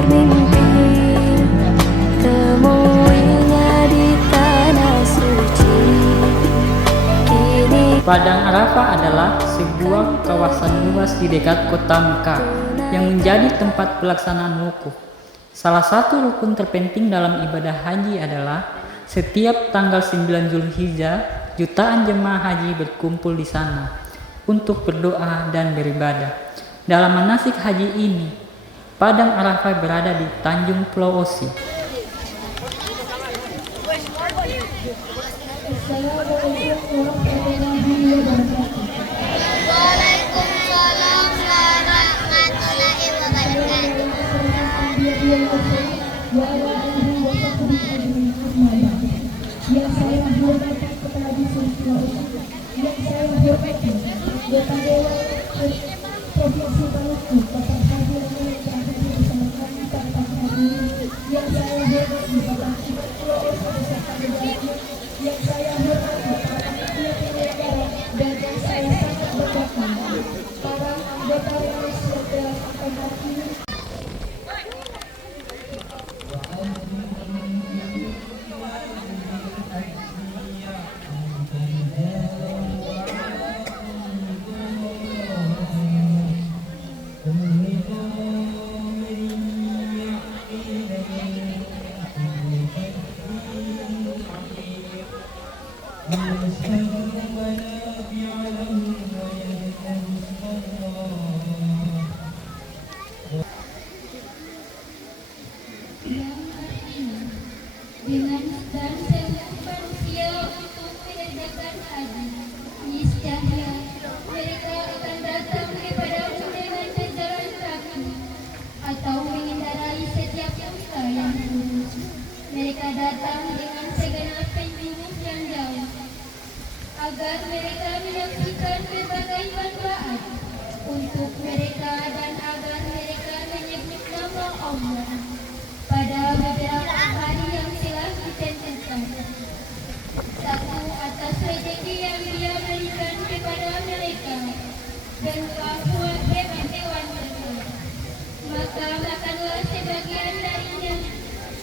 bermimpi temuinya di tanah suci. Padang Arafah adalah sebuah kawasan luas di dekat kota Mekah yang menjadi tempat pelaksanaan wukuf. Salah satu rukun terpenting dalam ibadah haji adalah setiap tanggal 9 Zulhijjah, jutaan jemaah haji berkumpul di sana untuk berdoa dan beribadah. Dalam manasik haji ini, Padang Arafah berada di Tanjung Pulau Osi. Waalaikumsalam warahmatullahi wabarakatuh. Yang saya hormati Kepala Distrik Sulawesi, yang saya hormati Anggota Dewan Provinsi Maluku, Bapak Haji yang berada bersama kami pada pagi hari ini, yang saya hormati Bapak Haji Sulawesi beserta jajarannya, yang saya hormati para panitia penyelenggara, dan yang saya sangat banggakan para anggota yang telah sampai hari ini. Dengan dan manusia untuk mengerjakan haji, niscaya mereka akan datang kepadamu dengan berjalan kaki atau mengendarai setiap unta yang lurus. Mereka datang dengan segenap penjuru yang jauh agar mereka menyaksikan berbagai manfaat untuk mereka dan agar mereka menyebut nama Allah pada beberapa hari yang telah ditentukan. Satu, atas rezeki yang Dia berikan kepada mereka dan kemampuan hewan ternak. Maka makanlah sebagian darinya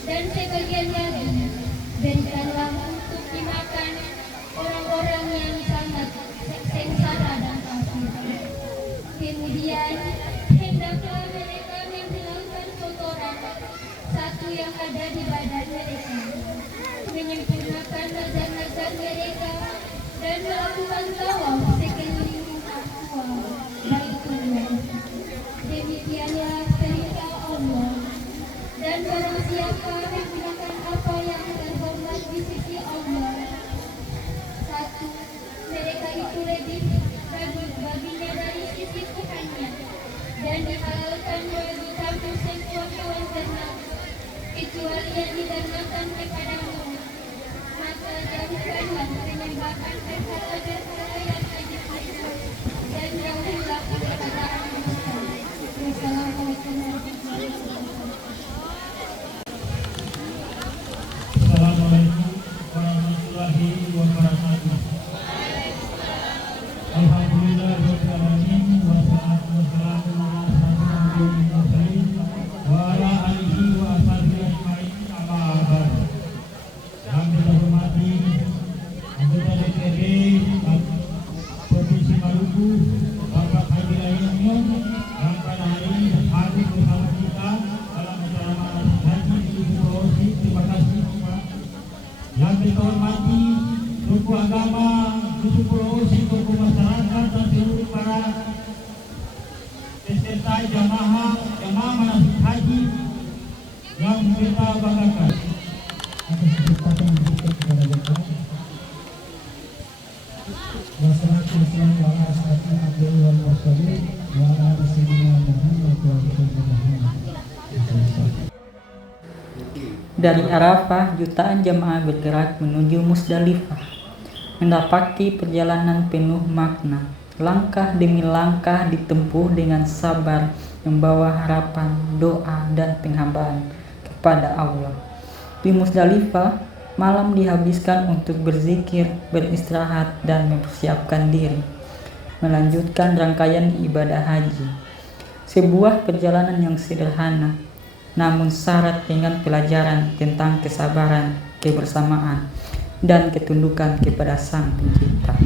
dan sebagian lagi berikanlah untuk dimakan orang-orang yang sangat sengsara dan kafir. Kemudian hendaklah mereka menghilangkan kotoran satu yang ada di badan mereka, menyempurnakan nazar-nazar mereka, dan melakukan tawaf sekeliling Ka'bah Baitullah. Demikianlah perintah Allah. Dan barang siapa menggunakan apa yang terhormat di sisi Allah, satu, mereka itu lebih baginya dari sisi Tuhannya, dan dihalalkan bagi kamu semua hewan ternak kecuali yang didanakan kepadamu. Maka jauhkanlah penyembahan berhala-berhala yang ajib itu, dan jauhilah perkataan dusta. Wassalamualaikum warahmatullahi wabarakatuh. Assalamualaikum warahmatullahi wabarakatuh. Alhamdulillah rabbil alamin, wassalatu wassalamu ala asyrofil mursalin wa ala alihi wa sahbihi ajmain, amma ba'd. Yang kita hormati anggota DPRD Provinsi Maluku, Bapak Haji Lainnya, yang pada hari ini hadir bersama kita dalam acara manasik haji di Sulawesi. Terima kasih Pak. Yang kita hormati suku agama, suku Sulawesi, suku masyarakat, dan seluruh para peserta jamaah manasik haji yang kita banggakan. Atas kesempatan yang diberikan kepada kita. Wassalatu wassalamu ala asyrofil anbiya'i wal mursalin wa ala sayyidina Muhammad wa alihi Muhammad. Dari Arafah, jutaan jemaah bergerak menuju Musdalifah, mendapati perjalanan penuh makna. Langkah demi langkah ditempuh dengan sabar, membawa harapan, doa, dan penghambaan kepada Allah. Di Musdalifah, malam dihabiskan untuk berzikir, beristirahat, dan mempersiapkan diri, melanjutkan rangkaian ibadah haji. Sebuah perjalanan yang sederhana, namun syarat dengan pelajaran tentang kesabaran, kebersamaan, dan ketundukan kepada Sang Pencipta.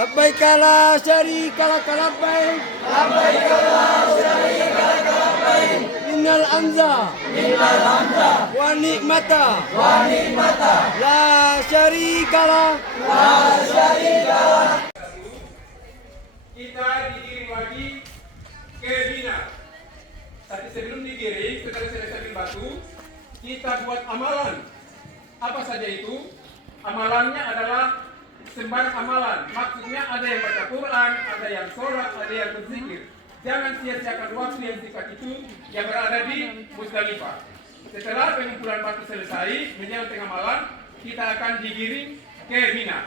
Labbaik la syarika lak labbaik. Labbaik la syarika lak labbaik. Innal hamda wa ni'mata la syarika lak. Kita digiring lagi ke Mina. Tapi sebelum digiring, setelah selesai di batu, kita buat amalan. Apa saja itu? Amalannya adalah sembarang amalan. Maksudnya ada yang baca Quran, ada yang sholat, ada yang berzikir. Jangan sia-siakan waktu yang singkat itu yang berada di Musdalifah. Setelah pengumpulan batu selesai, menjelang tengah malam, kita akan digiring ke Mina.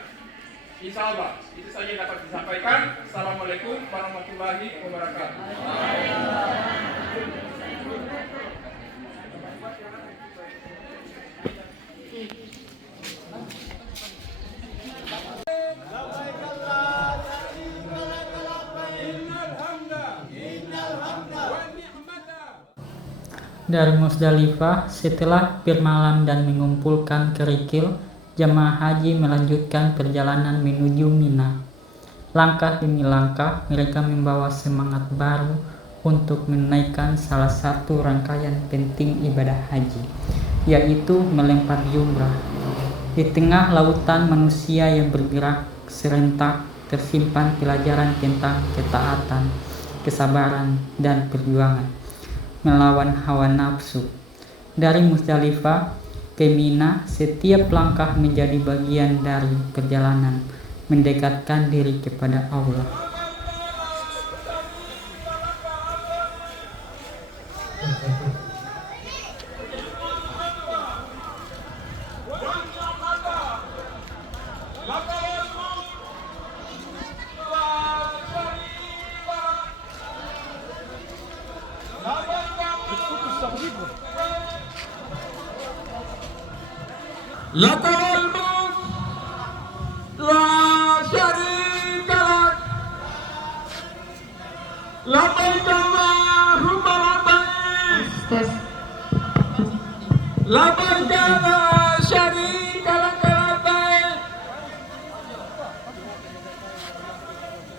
Insya Allah, itu saja yang dapat disampaikan. Assalamualaikum warahmatullahi wabarakatuh. Dari Musdalifah, setelah bermalam dan mengumpulkan kerikil, jemaah haji melanjutkan perjalanan menuju Mina. Langkah demi langkah, mereka membawa semangat baru untuk menunaikan salah satu rangkaian penting ibadah haji, yaitu melempar jumrah. Di tengah lautan manusia yang bergerak serentak, tersimpan pelajaran tentang ketaatan, kesabaran, dan perjuangan melawan hawa nafsu. Dari Musdalifah ke Mina, setiap langkah menjadi bagian dari perjalanan mendekatkan diri kepada Allah. Lakal mulk la syarika lak. Labbaik Allahumma labbaik. Labbaik la syarika lak labbaik.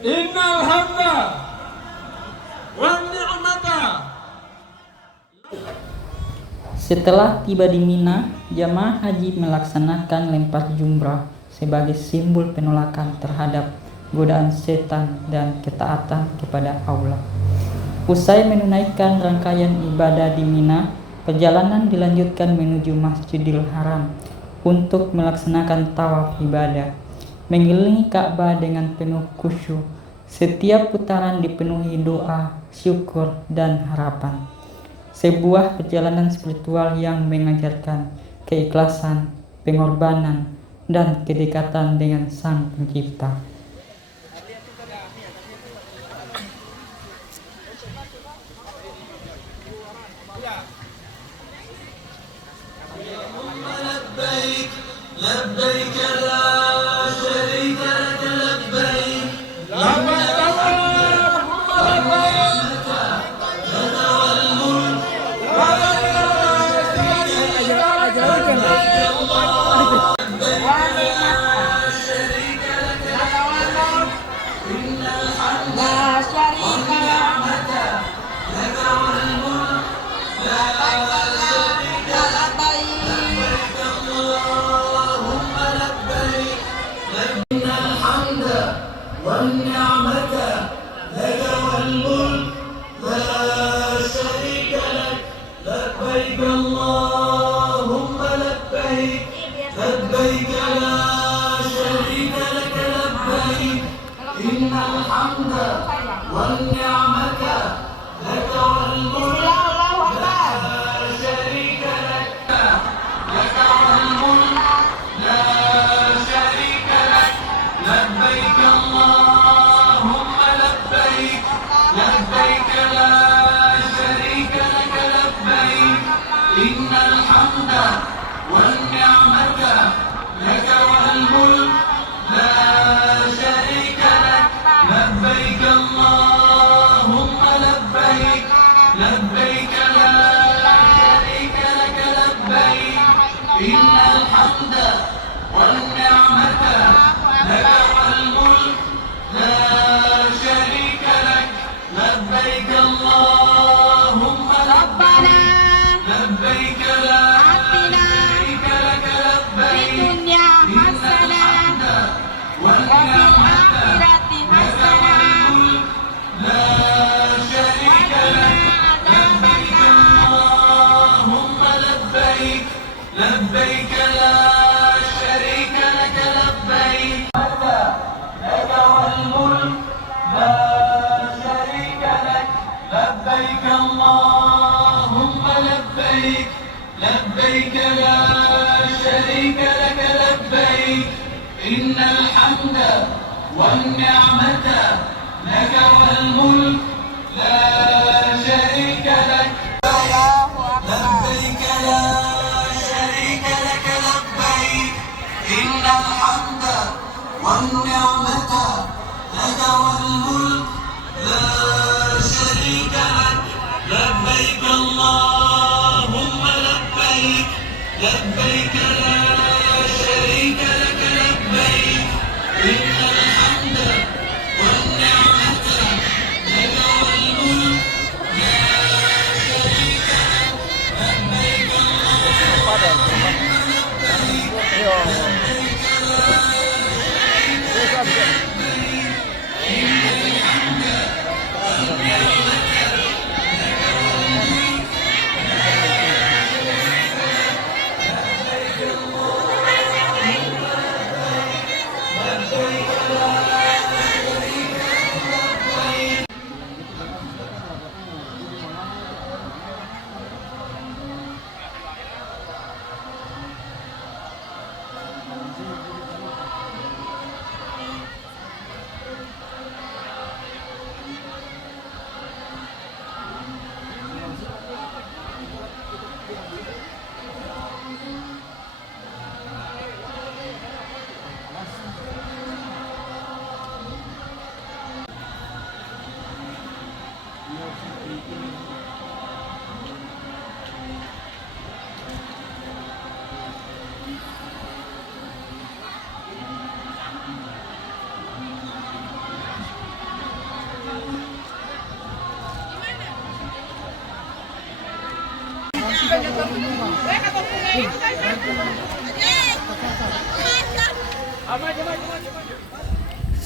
Innal hamda wan ni'mata. Setelah tiba di Mina, jamaah haji melaksanakan lempar jumrah sebagai simbol penolakan terhadap godaan setan dan ketaatan kepada Allah. Usai menunaikan rangkaian ibadah di Mina, perjalanan dilanjutkan menuju Masjidil Haram untuk melaksanakan tawaf ibadah, mengelilingi Ka'bah dengan penuh khusyuk. Setiap putaran dipenuhi doa, syukur, dan harapan. Sebuah perjalanan spiritual yang mengajarkan keikhlasan, pengorbanan, dan kedekatan dengan Sang Pencipta.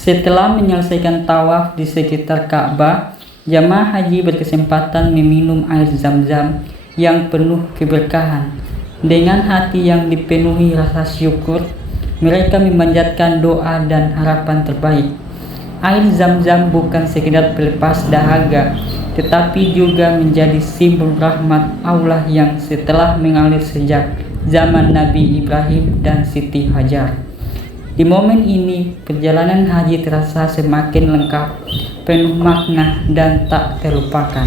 Setelah menyelesaikan tawaf di sekitar Ka'bah, jamaah haji berkesempatan meminum air Zam-Zam yang penuh keberkahan. Dengan hati yang dipenuhi rasa syukur, mereka memanjatkan doa dan harapan terbaik. Air Zam-Zam bukan sekedar pelepas dahaga, tetapi juga menjadi simbol rahmat Allah yang setelah mengalir sejak zaman Nabi Ibrahim dan Siti Hajar. Di momen ini, perjalanan haji terasa semakin lengkap, penuh makna, dan tak terlupakan.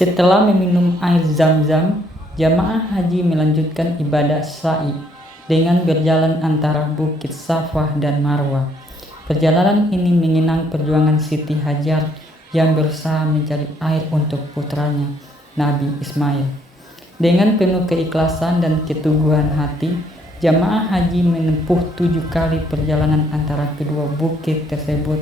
Setelah meminum air Zam-Zam, jamaah haji melanjutkan ibadah sa'i dengan berjalan antara Bukit Safah dan Marwah. Perjalanan ini mengenang perjuangan Siti Hajar yang berusaha mencari air untuk putranya, Nabi Ismail. Dengan penuh keikhlasan dan keteguhan hati, jamaah haji menempuh 7 kali perjalanan antara kedua bukit tersebut,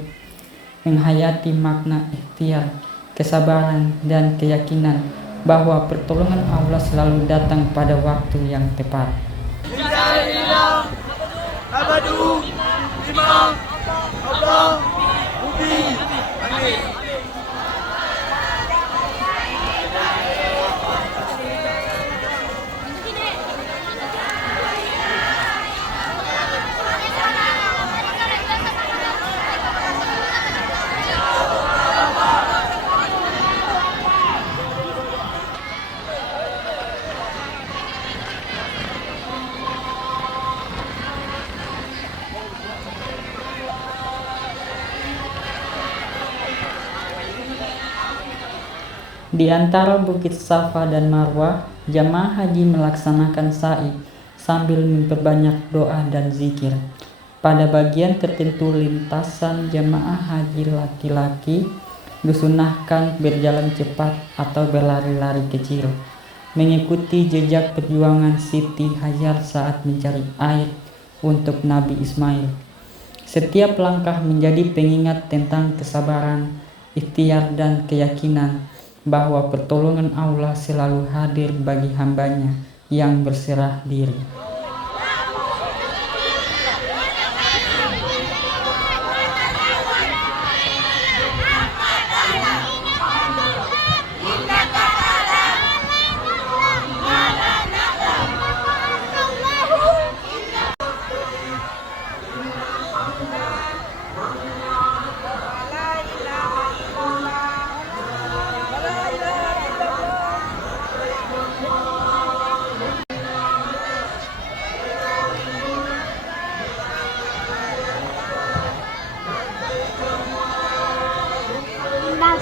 menghayati makna ikhtiar, kesabaran, dan keyakinan bahwa pertolongan Allah selalu datang pada waktu yang tepat. Abadu, Imam, Allah, Ubi, Amin. Di antara Bukit Safa dan Marwah, jamaah haji melaksanakan sa'i sambil memperbanyak doa dan zikir. Pada bagian tertentu lintasan jamaah haji laki-laki disunahkan berjalan cepat atau berlari-lari kecil, mengikuti jejak perjuangan Siti Hajar saat mencari air untuk Nabi Ismail. Setiap langkah menjadi pengingat tentang kesabaran, ikhtiar dan keyakinan bahwa pertolongan Allah selalu hadir bagi hambanya yang berserah diri.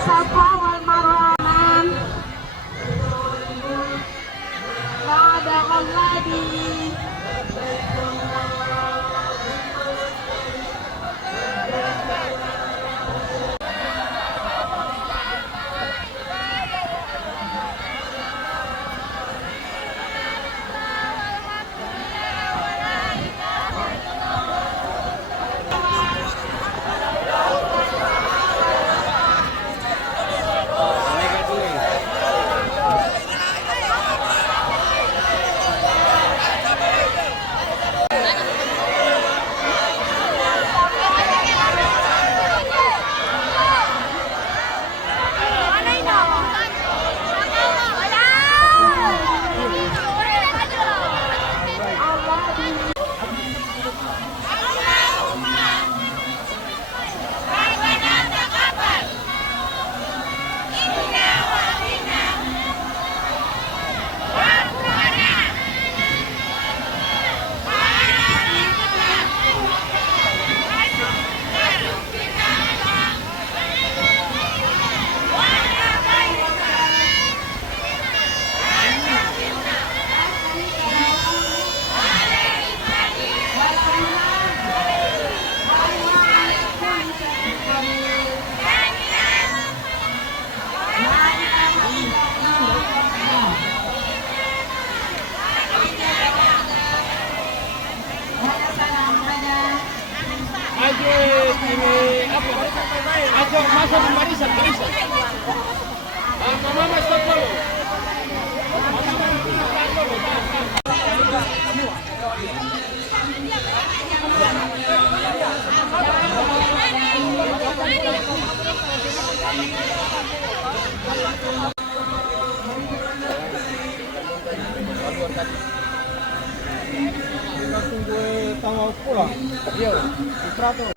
Safa wal Marwah ba'da ghadi Ayo masuk barisan. Mama stop dulu. Tunggu tanggal pulang. Iya, Prato.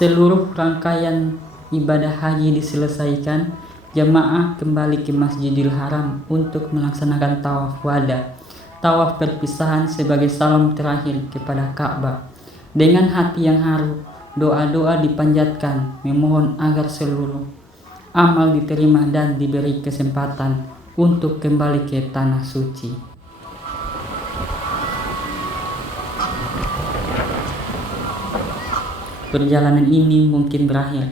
Seluruh rangkaian ibadah haji diselesaikan, jemaah kembali ke Masjidil Haram untuk melaksanakan tawaf wada, tawaf perpisahan sebagai salam terakhir kepada Ka'bah. Dengan hati yang haru, doa-doa dipanjatkan memohon agar seluruh amal diterima dan diberi kesempatan untuk kembali ke tanah suci. Perjalanan ini mungkin berakhir,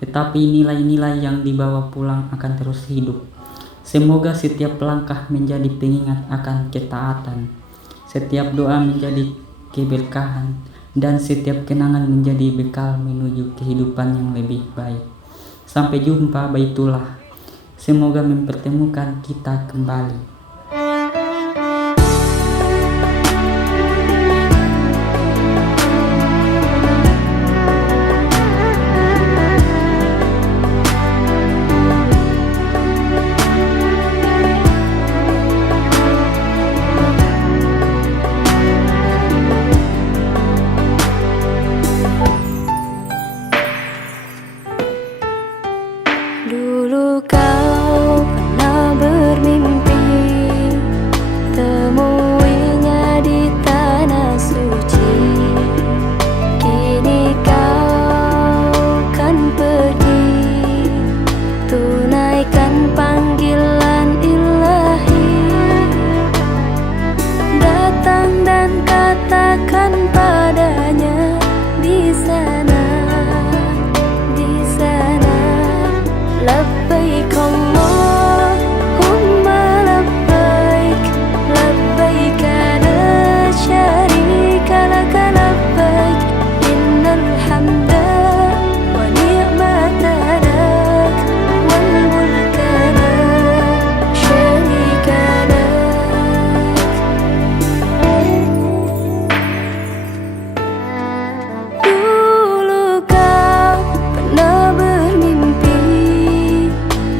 tetapi nilai-nilai yang dibawa pulang akan terus hidup. Semoga setiap langkah menjadi pengingat akan ketaatan, setiap doa menjadi keberkahan, dan setiap kenangan menjadi bekal menuju kehidupan yang lebih baik. Sampai jumpa Baitullah. Semoga mempertemukan kita kembali. Dulu kau pernah bermimpi temuinya di tanah suci. Kini kau kan pergi tunaikan panggilan ilahi. Datang dan katakan padanya di sana, di sana. لبيك اللهم لبيك لبيك لا شريك لك لبيك إن الحمد ونعمة لك والملك لا شريك لك. Dulu kau pernah bermimpi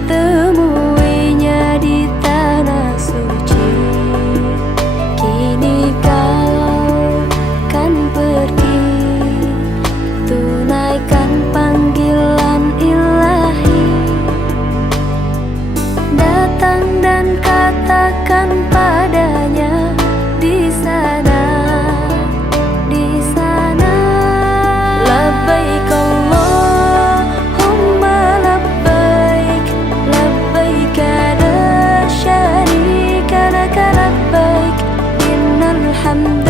temuinya di tanah suci. Kini kau kan pergi tunaikan panggilan ilahi. Datang dan katakan padanya di sana, di sana. Labbaik Allahumma labbaik labbaik la syarika laka labbaik innal hamda